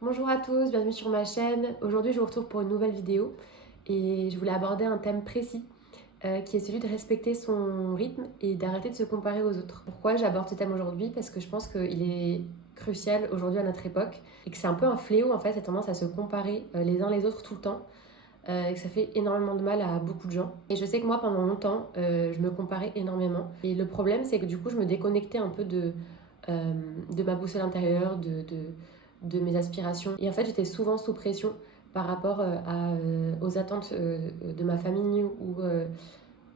Bonjour à tous, bienvenue sur ma chaîne. Aujourd'hui, je vous retrouve pour une nouvelle vidéo et je voulais aborder un thème précis qui est celui de respecter son rythme et d'arrêter de se comparer aux autres. Pourquoi j'aborde ce thème aujourd'hui? Parce que je pense qu'il est crucial aujourd'hui à notre époque et que c'est un peu un fléau en fait, cette tendance à se comparer les uns les autres tout le temps et que ça fait énormément de mal à beaucoup de gens. Et je sais que moi, pendant longtemps, je me comparais énormément. Et le problème, c'est que du coup, je me déconnectais un peu de ma boussole intérieure, de mes aspirations. Et en fait, j'étais souvent sous pression par rapport aux attentes de ma famille ou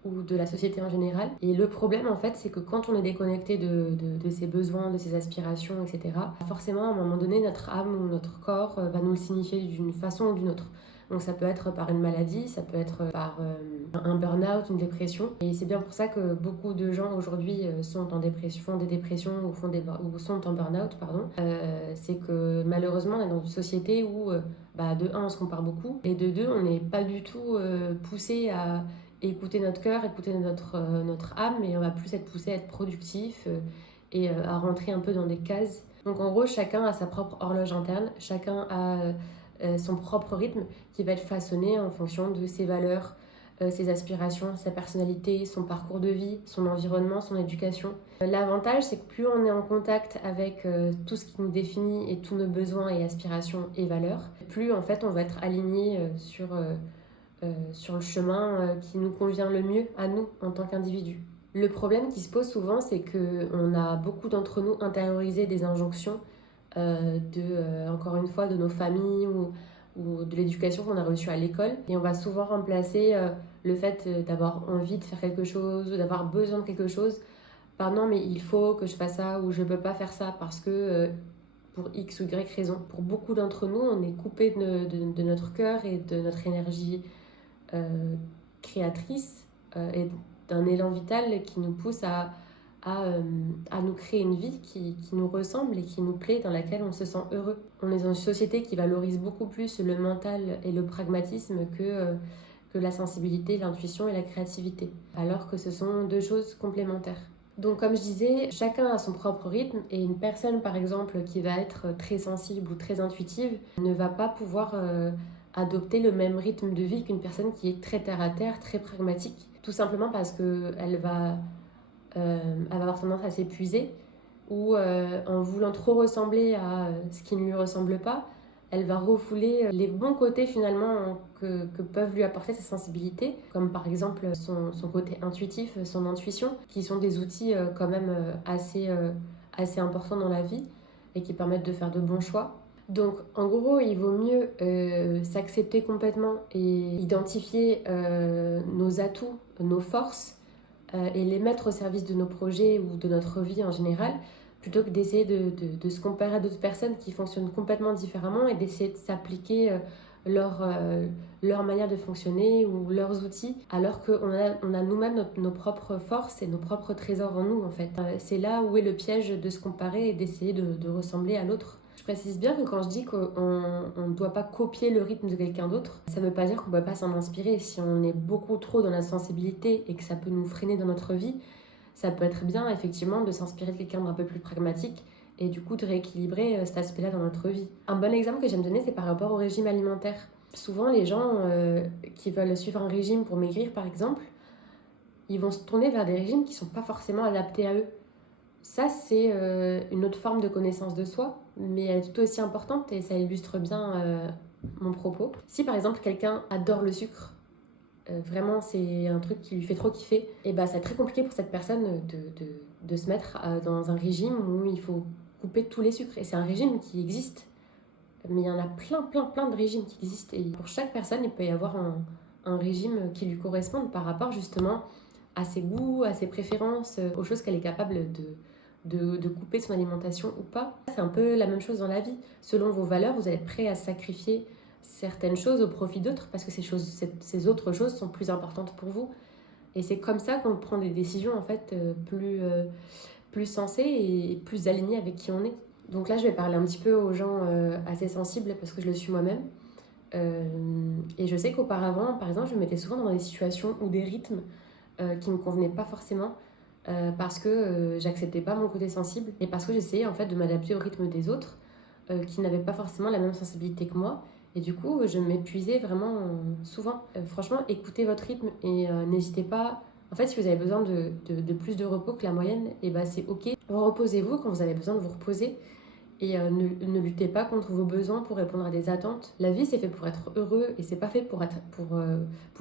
de la société en général. Et le problème, en fait, c'est que quand on est déconnecté de ses besoins, de ses aspirations, etc., forcément, à un moment donné, notre âme ou notre corps va nous le signifier d'une façon ou d'une autre. Donc ça peut être par une maladie, ça peut être par un burn-out, une dépression. Et c'est bien pour ça que beaucoup de gens aujourd'hui sont en dépression, font des dépressions ou sont en burn-out, pardon. C'est que malheureusement, on est dans une société où, de un, on se compare beaucoup, et de deux, on n'est pas du tout poussé à écouter notre cœur, écouter notre âme, et on va plus être poussé à être productif et à rentrer un peu dans des cases. Donc en gros, chacun a sa propre horloge interne, chacun a son propre rythme qui va être façonné en fonction de ses valeurs, ses aspirations, sa personnalité, son parcours de vie, son environnement, son éducation. L'avantage, c'est que plus on est en contact avec tout ce qui nous définit et tous nos besoins et aspirations et valeurs, plus en fait on va être aligné sur le chemin qui nous convient le mieux à nous en tant qu'individus. Le problème qui se pose souvent, c'est qu'on a beaucoup d'entre nous intériorisé des injonctions encore une fois, de nos familles ou de l'éducation qu'on a reçue à l'école. Et on va souvent remplacer le fait d'avoir envie de faire quelque chose ou d'avoir besoin de quelque chose par non, mais il faut que je fasse ça ou je peux pas faire ça parce que pour X ou Y raison. Pour beaucoup d'entre nous, on est coupé de notre cœur et de notre énergie créatrice et d'un élan vital qui nous pousse à nous créer une vie qui nous ressemble et qui nous plaît, dans laquelle on se sent heureux. On est dans une société qui valorise beaucoup plus le mental et le pragmatisme que la sensibilité, l'intuition et la créativité, alors que ce sont deux choses complémentaires. Donc comme je disais, chacun a son propre rythme et une personne par exemple qui va être très sensible ou très intuitive ne va pas pouvoir adopter le même rythme de vie qu'une personne qui est très terre à terre, très pragmatique, tout simplement parce qu'elle elle va avoir tendance à s'épuiser ou en voulant trop ressembler à ce qui ne lui ressemble pas, elle va refouler les bons côtés finalement que peuvent lui apporter sa sensibilité, comme par exemple son côté intuitif, son intuition, qui sont des outils quand même assez importants dans la vie et qui permettent de faire de bons choix. Donc en gros, il vaut mieux s'accepter complètement et identifier nos atouts, nos forces et les mettre au service de nos projets ou de notre vie en général, plutôt que d'essayer de se comparer à d'autres personnes qui fonctionnent complètement différemment et d'essayer de s'appliquer leur manière de fonctionner ou leurs outils, alors qu'on a nous-mêmes nos propres forces et nos propres trésors en nous en fait. C'est là où est le piège de se comparer et d'essayer de ressembler à l'autre. Je précise bien que quand je dis qu'on ne doit pas copier le rythme de quelqu'un d'autre, ça ne veut pas dire qu'on ne peut pas s'en inspirer. Si on est beaucoup trop dans la sensibilité et que ça peut nous freiner dans notre vie, ça peut être bien effectivement de s'inspirer de quelqu'un d'un peu plus pragmatique et du coup de rééquilibrer cet aspect-là dans notre vie. Un bon exemple que j'aime donner, c'est par rapport au régime alimentaire. Souvent, les gens qui veulent suivre un régime pour maigrir, par exemple, ils vont se tourner vers des régimes qui ne sont pas forcément adaptés à eux. Ça, c'est une autre forme de connaissance de soi, mais elle est tout aussi importante et ça illustre bien mon propos. Si par exemple quelqu'un adore le sucre, vraiment c'est un truc qui lui fait trop kiffer, et bah c'est très compliqué pour cette personne de se mettre dans un régime où il faut couper tous les sucres. Et c'est un régime qui existe, mais il y en a plein de régimes qui existent. Et pour chaque personne, il peut y avoir un régime qui lui corresponde par rapport justement à ses goûts, à ses préférences, aux choses qu'elle est capable de couper de son alimentation ou pas. C'est un peu la même chose dans la vie. Selon vos valeurs, vous allez être prêt à sacrifier certaines choses au profit d'autres parce que ces autres choses sont plus importantes pour vous. Et c'est comme ça qu'on prend des décisions en fait plus sensées et plus alignées avec qui on est. Donc là, je vais parler un petit peu aux gens assez sensibles parce que je le suis moi-même. Et je sais qu'auparavant, par exemple, je me mettais souvent dans des situations ou des rythmes qui ne me convenaient pas forcément parce que j'acceptais pas mon côté sensible et parce que j'essayais en fait de m'adapter au rythme des autres qui n'avaient pas forcément la même sensibilité que moi. Et du coup, je m'épuisais vraiment souvent. Franchement, écoutez votre rythme et n'hésitez pas. En fait, si vous avez besoin de plus de repos que la moyenne, et ben c'est ok. Reposez-vous quand vous avez besoin de vous reposer. Et ne luttez pas contre vos besoins pour répondre à des attentes. La vie, c'est fait pour être heureux et c'est pas fait pour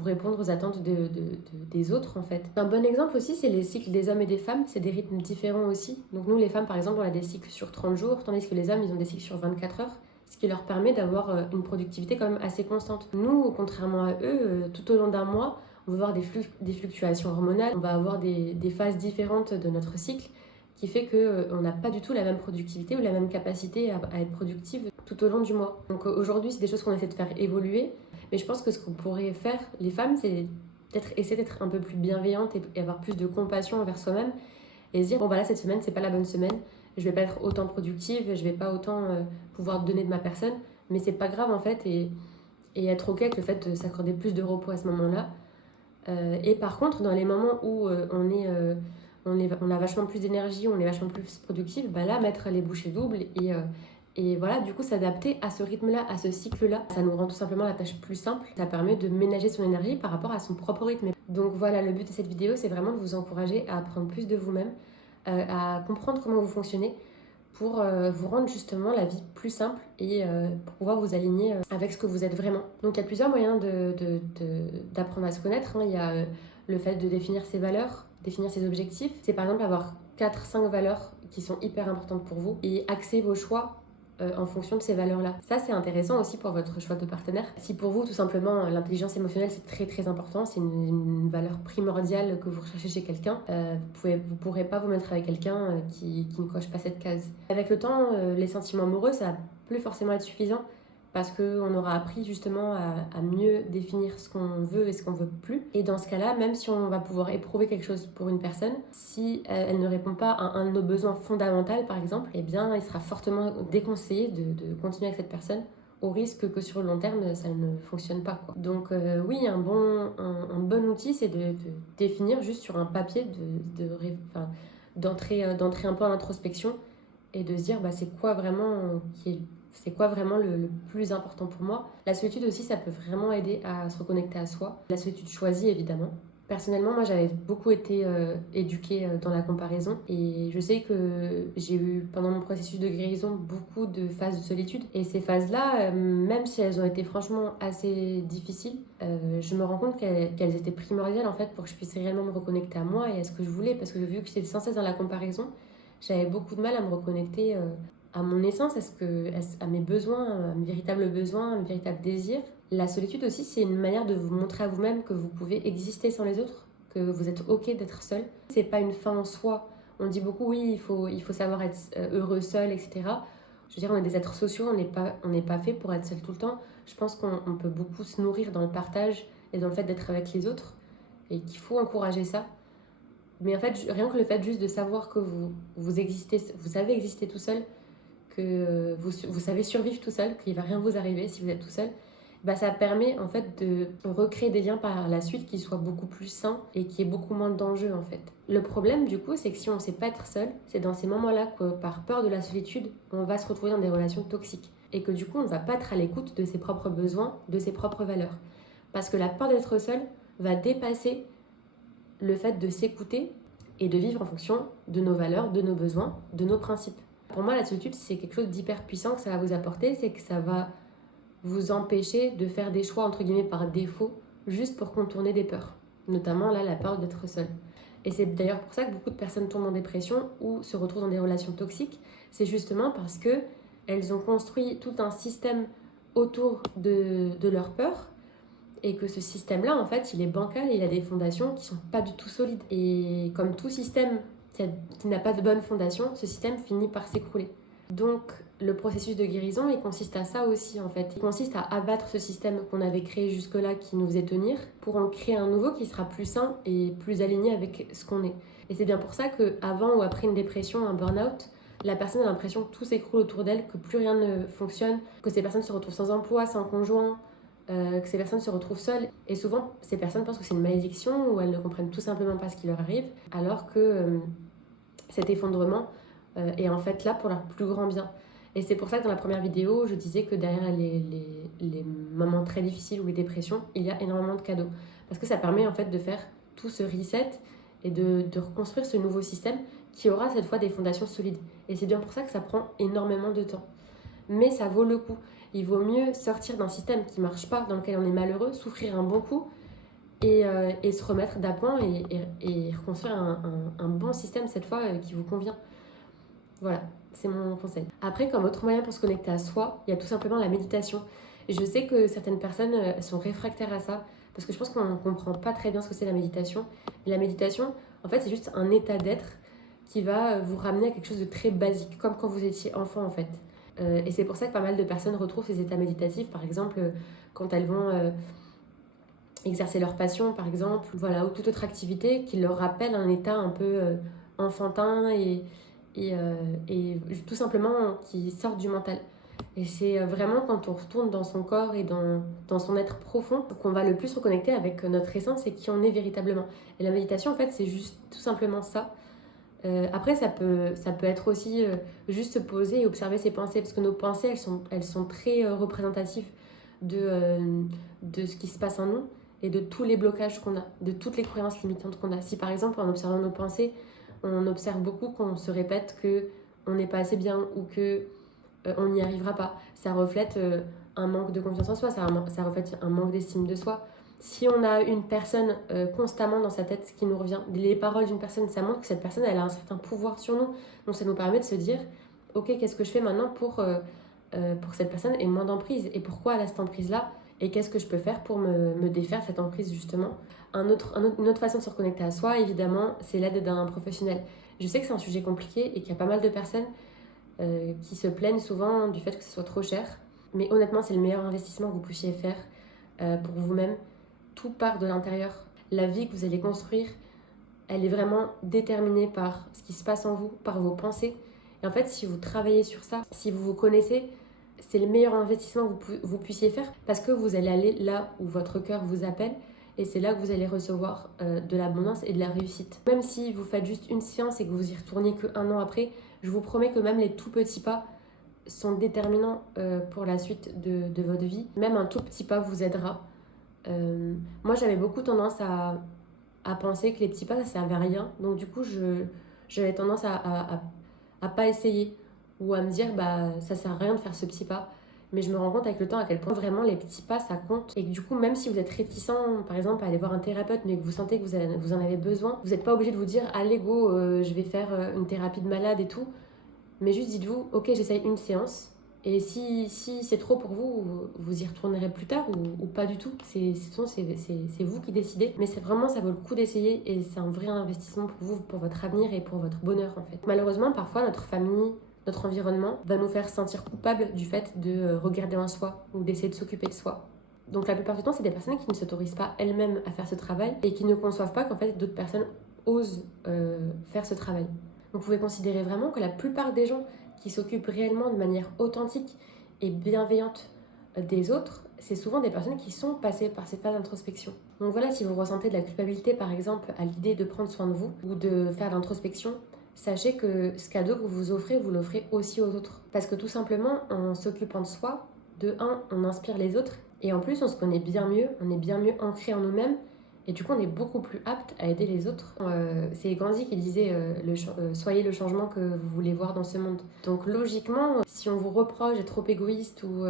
répondre aux attentes des autres, en fait. Un bon exemple aussi, c'est les cycles des hommes et des femmes. C'est des rythmes différents aussi. Donc nous, les femmes, par exemple, on a des cycles sur 30 jours, tandis que les hommes, ils ont des cycles sur 24 heures. Ce qui leur permet d'avoir une productivité quand même assez constante. Nous, contrairement à eux, tout au long d'un mois, on va avoir des fluctuations hormonales, on va avoir des phases différentes de notre cycle, qui fait qu'on n'a pas du tout la même productivité ou la même capacité à être productive tout au long du mois. Donc aujourd'hui, c'est des choses qu'on essaie de faire évoluer, mais je pense que ce qu'on pourrait faire, les femmes, c'est peut-être essayer d'être un peu plus bienveillante et avoir plus de compassion envers soi-même et se dire, bon bah là, cette semaine, c'est pas la bonne semaine, je vais pas être autant productive, je vais pas autant pouvoir donner de ma personne, mais c'est pas grave en fait, et être ok avec le fait de s'accorder plus de repos à ce moment-là. Et par contre, dans les moments où on a vachement plus d'énergie, on est vachement plus productif, bah là, mettre les bouchées doubles et voilà, du coup, s'adapter à ce rythme-là, à ce cycle-là. Ça nous rend tout simplement la tâche plus simple. Ça permet de ménager son énergie par rapport à son propre rythme. Donc voilà, le but de cette vidéo, c'est vraiment de vous encourager à apprendre plus de vous-même, à comprendre comment vous fonctionnez pour vous rendre justement la vie plus simple et pour pouvoir vous aligner avec ce que vous êtes vraiment. Donc il y a plusieurs moyens d'apprendre à se connaître. Il y a le fait de définir ses valeurs, définir ses objectifs. C'est par exemple avoir 4-5 valeurs qui sont hyper importantes pour vous et axer vos choix en fonction de ces valeurs-là. Ça, c'est intéressant aussi pour votre choix de partenaire. Si pour vous, tout simplement, l'intelligence émotionnelle, c'est très très important, c'est une valeur primordiale que vous recherchez chez quelqu'un, vous pourrez pas vous mettre avec quelqu'un qui ne coche pas cette case. Avec le temps, les sentiments amoureux, ça va plus forcément être suffisant parce qu'on aura appris justement à mieux définir ce qu'on veut et ce qu'on veut plus. Et dans ce cas-là, même si on va pouvoir éprouver quelque chose pour une personne, si elle ne répond pas à un de nos besoins fondamentaux, par exemple, eh bien, il sera fortement déconseillé de continuer avec cette personne, au risque que sur le long terme, ça ne fonctionne pas, quoi. Donc oui, un bon outil, c'est de définir juste sur un papier, d'entrer un peu en introspection et de se dire bah, c'est quoi vraiment le plus important pour moi. La solitude aussi, ça peut vraiment aider à se reconnecter à soi. La solitude choisie, évidemment. Personnellement, moi, j'avais beaucoup été éduquée dans la comparaison. Et je sais que j'ai eu, pendant mon processus de guérison, beaucoup de phases de solitude. Et ces phases-là, même si elles ont été franchement assez difficiles, je me rends compte qu'elles étaient primordiales, en fait, pour que je puisse réellement me reconnecter à moi et à ce que je voulais. Parce que vu que j'étais sans cesse dans la comparaison, j'avais beaucoup de mal à me reconnecter à mon essence, à mes besoins, à mes véritables besoins, à mes véritables désirs. La solitude aussi, c'est une manière de vous montrer à vous-même que vous pouvez exister sans les autres, que vous êtes ok d'être seul. C'est pas une fin en soi. On dit beaucoup, oui, il faut savoir être heureux seul, etc. Je veux dire, on est des êtres sociaux, on n'est pas fait pour être seul tout le temps. Je pense qu'on peut beaucoup se nourrir dans le partage et dans le fait d'être avec les autres et qu'il faut encourager ça. Mais en fait, rien que le fait juste de savoir que vous existez, vous savez exister tout seul, que vous savez survivre tout seul, qu'il va rien vous arriver si vous êtes tout seul, bah ça permet en fait de recréer des liens par la suite qui soient beaucoup plus sains et qui aient beaucoup moins d'enjeux en fait. Le problème du coup, c'est que si on ne sait pas être seul, c'est dans ces moments-là que par peur de la solitude, on va se retrouver dans des relations toxiques et que du coup, on ne va pas être à l'écoute de ses propres besoins, de ses propres valeurs. Parce que la peur d'être seul va dépasser le fait de s'écouter et de vivre en fonction de nos valeurs, de nos besoins, de nos principes. Pour moi, la solitude, c'est quelque chose d'hyper puissant que ça va vous apporter, c'est que ça va vous empêcher de faire des choix, entre guillemets, par défaut, juste pour contourner des peurs. Notamment, là, la peur d'être seule. Et c'est d'ailleurs pour ça que beaucoup de personnes tombent en dépression ou se retrouvent dans des relations toxiques. C'est justement parce qu'elles ont construit tout un système autour de leur peur et que ce système-là, en fait, il est bancal et il a des fondations qui sont pas du tout solides. Et comme tout système qui n'a pas de bonne fondation, ce système finit par s'écrouler. Donc, le processus de guérison, il consiste à ça aussi, en fait. Il consiste à abattre ce système qu'on avait créé jusque-là, qui nous faisait tenir, pour en créer un nouveau qui sera plus sain et plus aligné avec ce qu'on est. Et c'est bien pour ça qu'avant ou après une dépression, un burn-out, la personne a l'impression que tout s'écroule autour d'elle, que plus rien ne fonctionne, que ces personnes se retrouvent sans emploi, sans conjoint, que ces personnes se retrouvent seules. Et souvent, ces personnes pensent que c'est une malédiction ou elles ne comprennent tout simplement pas ce qui leur arrive, alors que cet effondrement est en fait là pour leur plus grand bien. Et c'est pour ça que dans la première vidéo, je disais que derrière les moments très difficiles ou les dépressions, il y a énormément de cadeaux. Parce que ça permet en fait de faire tout ce reset et de reconstruire ce nouveau système qui aura cette fois des fondations solides. Et c'est bien pour ça que ça prend énormément de temps. Mais ça vaut le coup. Il vaut mieux sortir d'un système qui ne marche pas, dans lequel on est malheureux, souffrir un bon coup et se remettre d'appoint et reconstruire un bon système cette fois qui vous convient. Voilà, c'est mon conseil. Après, comme autre moyen pour se connecter à soi, il y a tout simplement la méditation. Et je sais que certaines personnes sont réfractaires à ça, parce que je pense qu'on ne comprend pas très bien ce que c'est la méditation. La méditation, en fait, c'est juste un état d'être qui va vous ramener à quelque chose de très basique, comme quand vous étiez enfant, en fait. Et c'est pour ça que pas mal de personnes retrouvent ces états méditatifs, par exemple, quand elles vont exercer leur passion, par exemple, voilà, ou toute autre activité qui leur rappelle un état un peu enfantin et tout simplement qui sort du mental. Et c'est vraiment quand on retourne dans son corps et dans son être profond qu'on va le plus reconnecter avec notre essence et qui on est véritablement. Et la méditation, en fait, c'est juste tout simplement ça. Après, ça peut être aussi juste se poser et observer ses pensées, parce que nos pensées, elles sont très représentatives de ce qui se passe en nous et de tous les blocages qu'on a, de toutes les croyances limitantes qu'on a. Si par exemple, en observant nos pensées, on observe beaucoup qu'on se répète qu'on n'est pas assez bien ou que on n'y arrivera pas, ça reflète un manque de confiance en soi, ça reflète un manque d'estime de soi. Si on a une personne constamment dans sa tête qui nous revient, les paroles d'une personne, ça montre que cette personne, elle a un certain pouvoir sur nous. Donc ça nous permet de se dire, ok, qu'est-ce que je fais maintenant pour cette personne et moins d'emprise? Et pourquoi elle a cette emprise-là? Et qu'est-ce que je peux faire pour me défaire de cette emprise, justement? Une autre façon de se reconnecter à soi, évidemment, c'est l'aide d'un professionnel. Je sais que c'est un sujet compliqué et qu'il y a pas mal de personnes qui se plaignent souvent du fait que ce soit trop cher. Mais honnêtement, c'est le meilleur investissement que vous puissiez faire pour vous-même. Tout part de l'intérieur. La vie que vous allez construire, elle est vraiment déterminée par ce qui se passe en vous, par vos pensées. Et en fait, si vous travaillez sur ça, si vous vous connaissez, c'est le meilleur investissement que vous puissiez faire parce que vous allez aller là où votre cœur vous appelle et c'est là que vous allez recevoir de l'abondance et de la réussite. Même si vous faites juste une séance et que vous y retournez qu'un an après, je vous promets que même les tout petits pas sont déterminants pour la suite de votre vie. Même un tout petit pas vous aidera. Moi, j'avais beaucoup tendance à penser que les petits pas, ça servait à rien. Donc du coup, j'avais tendance à pas essayer ou à me dire, bah, ça sert à rien de faire ce petit pas. Mais je me rends compte avec le temps à quel point vraiment les petits pas, ça compte. Et que du coup, même si vous êtes réticent, par exemple, à aller voir un thérapeute, mais que vous sentez que vous en avez besoin, vous n'êtes pas obligé de vous dire, allez go, je vais faire une thérapie de malade et tout. Mais juste dites-vous, ok, j'essaye une séance. Et si c'est trop pour vous, vous y retournerez plus tard ou pas du tout. C'est vous qui décidez. Mais c'est vraiment, ça vaut le coup d'essayer et c'est un vrai investissement pour vous, pour votre avenir et pour votre bonheur en fait. Malheureusement, parfois, notre famille, notre environnement va nous faire sentir coupables du fait de regarder en soi ou d'essayer de s'occuper de soi. Donc la plupart du temps, c'est des personnes qui ne s'autorisent pas elles-mêmes à faire ce travail et qui ne conçoivent pas qu'en fait d'autres personnes osent faire ce travail. Donc vous pouvez considérer vraiment que la plupart des gens qui s'occupent réellement de manière authentique et bienveillante des autres, c'est souvent des personnes qui sont passées par cette phase d'introspection. Donc voilà, si vous ressentez de la culpabilité par exemple à l'idée de prendre soin de vous ou de faire l'introspection, sachez que ce cadeau que vous offrez, vous l'offrez aussi aux autres. Parce que tout simplement, en s'occupant de soi, de un, on inspire les autres et en plus on se connaît bien mieux, on est bien mieux ancré en nous-mêmes. Et du coup, on est beaucoup plus apte à aider les autres. C'est Gandhi qui disait soyez le changement que vous voulez voir dans ce monde. Donc logiquement, si on vous reproche d'être trop égoïste ou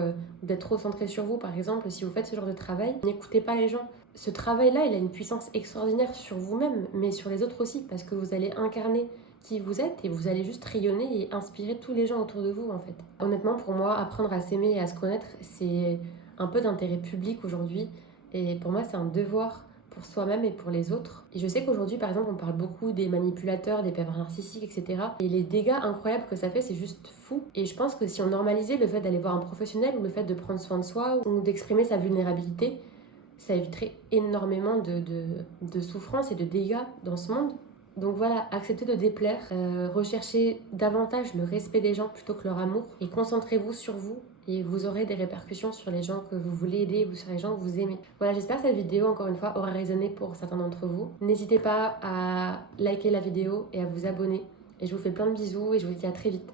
d'être trop centré sur vous, par exemple, si vous faites ce genre de travail, n'écoutez pas les gens. Ce travail-là, il a une puissance extraordinaire sur vous-même, mais sur les autres aussi, parce que vous allez incarner qui vous êtes et vous allez juste rayonner et inspirer tous les gens autour de vous en fait. Honnêtement, pour moi, apprendre à s'aimer et à se connaître, c'est un peu d'intérêt public aujourd'hui. Et pour moi, c'est un devoir pour soi-même et pour les autres. Et je sais qu'aujourd'hui, par exemple, on parle beaucoup des manipulateurs, des pervers narcissiques, etc. Et les dégâts incroyables que ça fait, c'est juste fou. Et je pense que si on normalisait le fait d'aller voir un professionnel ou le fait de prendre soin de soi ou d'exprimer sa vulnérabilité, ça éviterait énormément de souffrance et de dégâts dans ce monde. Donc voilà, acceptez de déplaire, recherchez davantage le respect des gens plutôt que leur amour et concentrez-vous sur vous et vous aurez des répercussions sur les gens que vous voulez aider ou sur les gens que vous aimez. Voilà, j'espère que cette vidéo, encore une fois, aura résonné pour certains d'entre vous. N'hésitez pas à liker la vidéo et à vous abonner. Et je vous fais plein de bisous et je vous dis à très vite.